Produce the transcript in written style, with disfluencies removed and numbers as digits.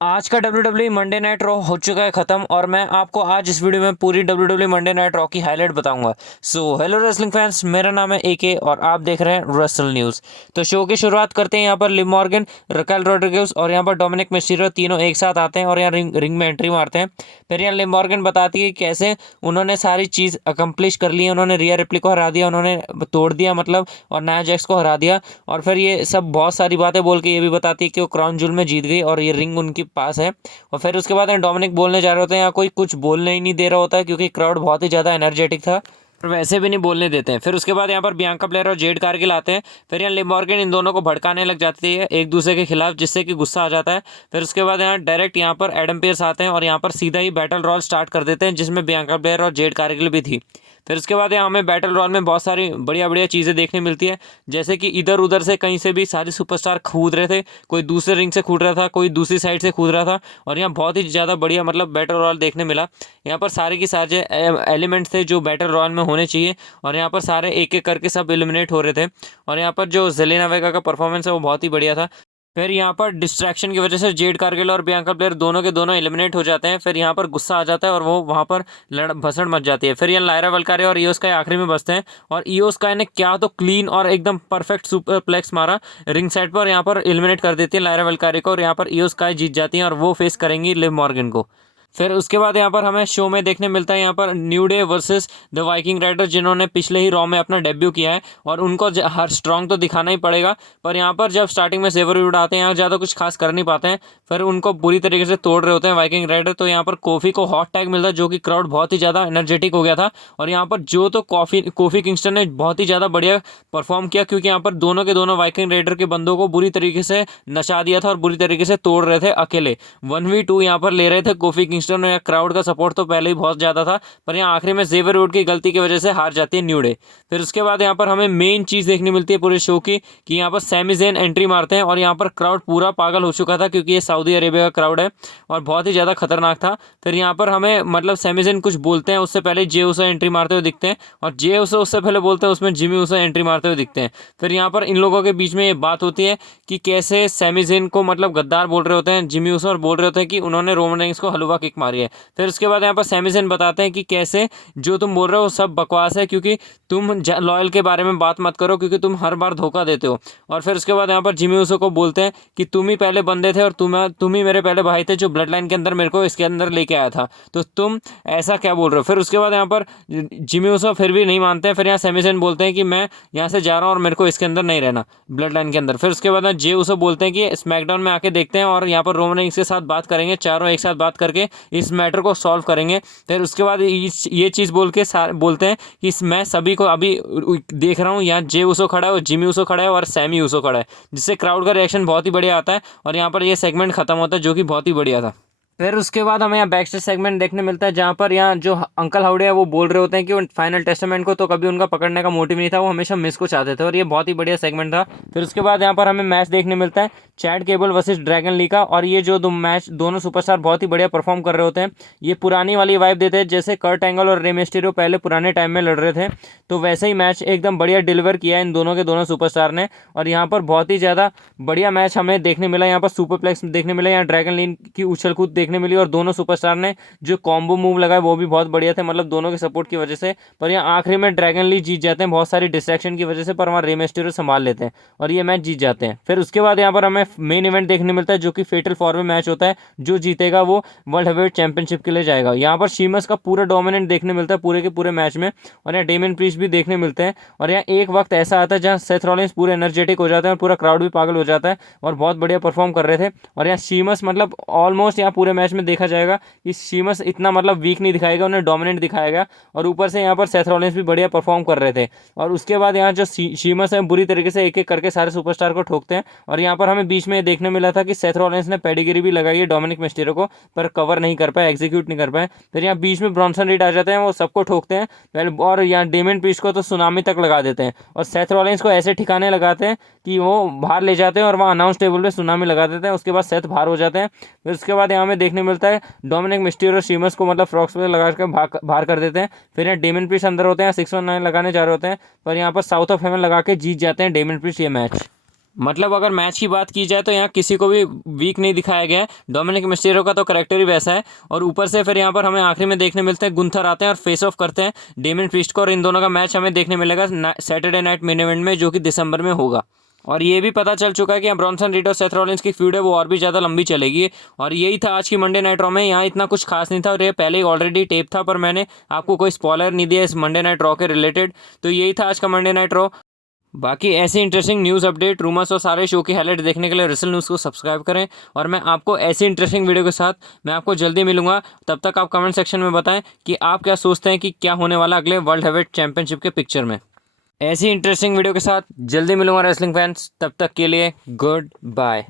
आज का WWE Monday night raw हो चुका है ख़त्म और मैं आपको आज इस वीडियो में पूरी WWE मंडे नाइट रॉ की हाईलाइट बताऊंगा। सो हेलो रेसलिंग फैंस, मेरा नाम है एके और आप देख रहे हैं रेसल न्यूज़। तो शो की शुरुआत करते हैं। यहाँ पर लिव मॉर्गन, रकेल रोड्रिगेज और यहाँ पर डोमिनिक मिस्टीरियो तीनों एक साथ आते हैं और यहाँ रिंग में एंट्री मारते हैं। फिर यहाँ लिव मॉर्गन बताती है कि कैसे उन्होंने सारी चीज़ अकम्प्लिश कर ली है। उन्होंने रिया रिप्ली को हरा दिया, उन्होंने तोड़ दिया मतलब, और नाया जैक्स को हरा दिया। और फिर ये सब बहुत सारी बातें बोल के ये भी बताती है कि वो क्राउन जूल में जीत गई और ये रिंग उनके पास है। और फिर उसके बाद डोमिनिक बोलने जा रहे होते हैं, या कोई कुछ बोलने ही नहीं दे रहा होता है क्योंकि क्राउड बहुत ही ज़्यादा एनर्जेटिक था और वैसे भी नहीं बोलने देते हैं। फिर उसके बाद यहाँ पर बियांका ब्लेयर और जेड कारगिल आते हैं। फिर यहाँ लिव मॉर्गन इन दोनों को भड़काने लग जाती है एक दूसरे के खिलाफ, जिससे कि गुस्सा आ जाता है। फिर उसके बाद यहाँ डायरेक्ट यहाँ पर एडम पेयर्स आते हैं और यहाँ पर सीधा ही बैटल रॉयल स्टार्ट कर देते हैं, जिसमें बियांका ब्लेयर और जेड कारगिल भी थी। फिर उसके बाद यहाँ हमें बैटल रॉयल में बहुत सारी बढ़िया बढ़िया चीज़ें देखने मिलती है, जैसे कि इधर उधर से कहीं से भी सारे सुपरस्टार कूद रहे थे। कोई दूसरे रिंग से कूद रहा था, कोई दूसरी साइड से कूद रहा था और यहाँ बहुत ही ज़्यादा बढ़िया मतलब बैटल रॉयल देखने मिला। यहाँ पर सारे के सारे एलिमेंट्स थे जो बैटल रॉयल में होने चाहिए और यहाँ पर सारे एक एक करके सब एलिमिनेट हो रहे थे। और यहाँ पर जो जेलेना वेगा का परफॉर्मेंस है वो बहुत ही बढ़िया था। फिर यहाँ पर डिस्ट्रैक्शन की वजह से जेड कारगिल और बियांका ब्लेयर दोनों के दोनों एलिमिनेट हो जाते हैं। फिर यहाँ पर गुस्सा आ जाता है और वो वहाँ पर भसड़ मच जाती है। फिर यहाँ लायरा वल्कारे और ईओ स्काई आखिरी में बचते हैं और ईओ स्काई ने क्या तो क्लीन और एकदम परफेक्ट सुपर प्लेक्स मारा रिंग साइड पर, यहाँ पर एलिमिनेट कर देती है लायरा वल्कारे को और यहाँ पर ईओ स्काई जीत जाती है और वो फेस करेंगी लिव मॉर्गन को। फिर उसके बाद यहाँ पर हमें शो में देखने मिलता है यहाँ पर New Day versus the Viking Raider, जिन्होंने पिछले ही रॉ में अपना डेब्यू किया है और उनको हर स्ट्रॉन्ग तो दिखाना ही पड़ेगा। पर यहाँ पर जब स्टार्टिंग में सेवर वुड आते हैं, यहाँ ज़्यादा कुछ खास कर नहीं पाते हैं। फिर उनको बुरी तरीके से तोड़ रहे होते हैं वाइकिंग राइडर। तो यहाँ पर कोफी को हॉट टैग मिलता है, जो कि क्राउड बहुत ही ज़्यादा एनर्जेटिक हो गया था। और यहाँ पर जो तो कोफी किंगस्टन ने बहुत ही ज़्यादा बढ़िया परफॉर्म किया, क्योंकि यहाँ पर दोनों के दोनों वाइकिंग राइडर के बंदों को बुरी तरीके से नचा दिया था और बुरी तरीके से तोड़ रहे थे अकेले। 1v2 यहाँ पर ले रहे थे कोफी किंगस्टन और क्राउड का सपोर्ट तो पहले ही बहुत ज़्यादा था, पर यहाँ आखिरी में जेवर वुड की गलती की वजह से हार जाती है न्यू डे। फिर उसके बाद यहाँ पर हमें मेन चीज़ देखने मिलती है पूरे शो की, कि यहाँ पर सैमी ज़ेन एंट्री मारते हैं और यहाँ पर क्राउड पूरा पागल हो चुका था, क्योंकि ये सऊदी अरेबिया का क्राउड है और बहुत ही ज़्यादा खतरनाक था। फिर यहाँ पर हमें मतलब सैमी ज़ेन कुछ बोलते हैं, उससे पहले जे उसो एंट्री मारते हुए दिखते हैं और जे उसो उससे पहले बोलते हैं, उसमें जिमी उसो एंट्री मारते हुए दिखते हैं। फिर यहाँ पर इन लोगों के बीच में ये बात होती है कि कैसे सैमी ज़ेन को मतलब गद्दार बोल रहे होते हैं जिमी उसो, और बोल रहे होते हैं कि उन्होंने रोमन रेंस को हलवा किक मारी है। फिर उसके बाद यहाँ पर सैमी ज़ेन बताते हैं कि कैसे जो तुम बोल रहे हो सब बकवास है, क्योंकि तुम लॉयल के बारे में बात मत करो, क्योंकि तुम हर बार धोखा देते हो। और फिर उसके बाद यहाँ पर जिमी उसो को बोलते हैं कि तुम ही पहले बंदे थे और तुम ही मेरे पहले भाई थे जो ब्लड लाइन के अंदर मेरे को इसके अंदर लेके आया था, तो तुम ऐसा क्या बोल रहे हो। फिर उसके बाद यहाँ पर जिमी उसो फिर भी नहीं मानते हैं। फिर यहाँ सैमी ज़ेन बोलते हैं कि मैं यहाँ से जा रहा हूँ और मेरे को इसके अंदर नहीं रहना, ब्लड लाइन के अंदर। फिर उसके बाद जे उसो बोलते हैं कि स्मैकडाउन में आके देखते हैं और यहाँ पर रोमन रेंस के साथ बात करेंगे, चारों एक साथ बात करके इस मैटर को सॉल्व करेंगे। फिर उसके बाद ये चीज़ बोल के बोलते हैं कि मैं सभी को अभी देख रहा हूँ, यहाँ जे उसो खड़ा है और जिमी उसो खड़ा है और सैमी उसो खड़ा है, जिससे क्राउड का रिएक्शन बहुत ही बढ़िया आता है और यहाँ पर ये सेगमेंट खत्म होता है, जो कि बहुत ही बढ़िया था। फिर उसके बाद हमें यहाँ बैक स्टेज सेगमेंट देखने मिलता है, जहाँ पर यहाँ जो अंकल हाउडे है वो बोल रहे होते हैं कि वो फाइनल टेस्टामेंट को तो कभी उनका पकड़ने का मोटिव नहीं था, वो हमेशा मिस को चाहते थे, और ये बहुत ही बढ़िया सेगमेंट था। फिर उसके बाद यहाँ पर हमें मैच देखने मिलता है Chad Gable versus Dragon Lee का, और ये जो मैच दोनों सुपरस्टार बहुत ही बढ़िया परफॉर्म कर रहे होते हैं। ये पुरानी वाली वाइब देते हैं, जैसे कर्ट एंगल और रे मिस्टीरियो पहले पुराने टाइम में लड़ रहे थे, तो वैसे ही मैच एकदम बढ़िया डिलीवर किया इन दोनों के दोनों सुपरस्टार ने। और यहाँ पर बहुत ही ज़्यादा बढ़िया मैच हमें देखने मिला। यहाँ पर सुपरप्लेक्स देखने मिला, यहाँ ड्रैगन लीन की उछल कूद देखने मिली, और दोनों सुपरस्टार ने जो कॉम्बो मूव लगाए वो भी बहुत बढ़िया थे, मतलब दोनों के सपोर्ट की वजह से। पर यहाँ आखिरी में ड्रैगन ली जीत जाते हैं बहुत सारी डिस्ट्रैक्शन की वजह से, पर वहाँ रे मिस्टीरियो संभाल लेते हैं और ये मैच जीत जाते हैं। फिर उसके बाद यहाँ पर हमें मेन इवेंट देखने मिलता है, जो कि फेटल फॉर में मैच होता है। जो जीतेगा वो वर्ल्ड हेवीवेट चैंपियनशिप के लिए जाएगा। यहाँ पर शीमस का पूरा डोमिनेंट देखने मिलता है पूरे के पूरे मैच में, और यहाँ डेमियन प्रीस्ट भी देखने मिलते हैं। और यहाँ एक वक्त ऐसा आता है जहाँ सेथ रॉलिंस पूरे एनर्जेटिक हो जाते हैं और पूरा क्राउड भी पागल हो जाता है और बहुत बढ़िया परफॉर्म कर रहे थे। और यहाँ शीमस मतलब ऑलमोस्ट यहाँ पूरे मैच में देखा जाएगा कि शीमस इतना मतलब वीक नहीं दिखाएगा, उन्हें डोमिनेंट दिखाएगा। और ऊपर से यहाँ पर सेथ रॉलिंस भी बढ़िया परफॉर्म कर रहे थे। और उसके बाद यहाँ जो शीमस है बुरी तरीके से एक एक करके सारे सुपरस्टार को ठोकते हैं। और यहाँ पर हमें बीच में देखने मिला था कि सेथ रॉलिंस ने पेडिगिरी भी लगाई है डोमिनिक मिस्टीरियो को, पर कवर नहीं कर पाए, एग्जीक्यूट नहीं कर पाए। फिर यहाँ बीच में ब्रॉन्सन रीड आ जाते हैं, वो सबको ठोकते हैं पहले, और यहाँ डेमियन प्रीस्ट को तो सुनामी तक लगा देते हैं और सेथ रॉलिंस को ऐसे ठिकाने लगाते हैं कि वो बाहर ले जाते हैं और वहाँ अनाउंस टेबल पे सुनामी लगा देते हैं। उसके बाद सेथ बाहर हो जाते हैं। फिर उसके बाद यहाँ हमें देखने मिलता है डोमिनिक मिस्टीरियो शीमस को मतलब फ्रॉक्स पे लगा कर बाहर कर देते हैं। फिर यहाँ डेमियन प्रीस्ट अंदर होते हैं, 619 लगाने जा रहे होते हैं, पर यहाँ पर साउथ ऑफ हेवन लगा के जीत जाते हैं डेमियन प्रीस्ट ये मैच। मतलब अगर मैच की बात की जाए तो यहाँ किसी को भी वीक नहीं दिखाया गया है। डोमिनिक मिस्टीरियो का तो करेक्टर ही वैसा है, और ऊपर से फिर यहाँ पर हमें आखिरी में देखने मिलते हैं गुंथर आते हैं और फेस ऑफ करते हैं डेमियन प्रीस्ट को, और इन दोनों का मैच हमें देखने मिलेगा सैटरडे नाइट मेन इवेंट में, जो कि दिसंबर में होगा। और ये भी पता चल चुका है कि ब्रॉन्सन रीड और सेथ रॉलिंस की फ्यूड है वो और भी ज़्यादा लंबी चलेगी। और यही था आज की मंडे नाइट रॉ में। यहाँ इतना कुछ खास नहीं था, और ये पहले ही ऑलरेडी टेप था, पर मैंने आपको कोई स्पॉइलर नहीं दिया इस मंडे नाइट रॉ के रिलेटेड। तो यही था आज का मंडे नाइट रॉ। बाकी ऐसी इंटरेस्टिंग न्यूज़ अपडेट, रूमर्स और सारे शो की हाईलाइट देखने के लिए रेसल न्यूज़ को सब्सक्राइब करें। और मैं आपको ऐसी इंटरेस्टिंग वीडियो के साथ मैं आपको जल्दी मिलूंगा। तब तक आप कमेंट सेक्शन में बताएं कि आप क्या सोचते हैं कि क्या होने वाला अगले वर्ल्ड हेवीवेट चैंपियनशिप के पिक्चर में। ऐसी इंटरेस्टिंग वीडियो के साथ जल्दी मिलूंगा रेसलिंग फैंस, तब तक के लिए गुड बाय।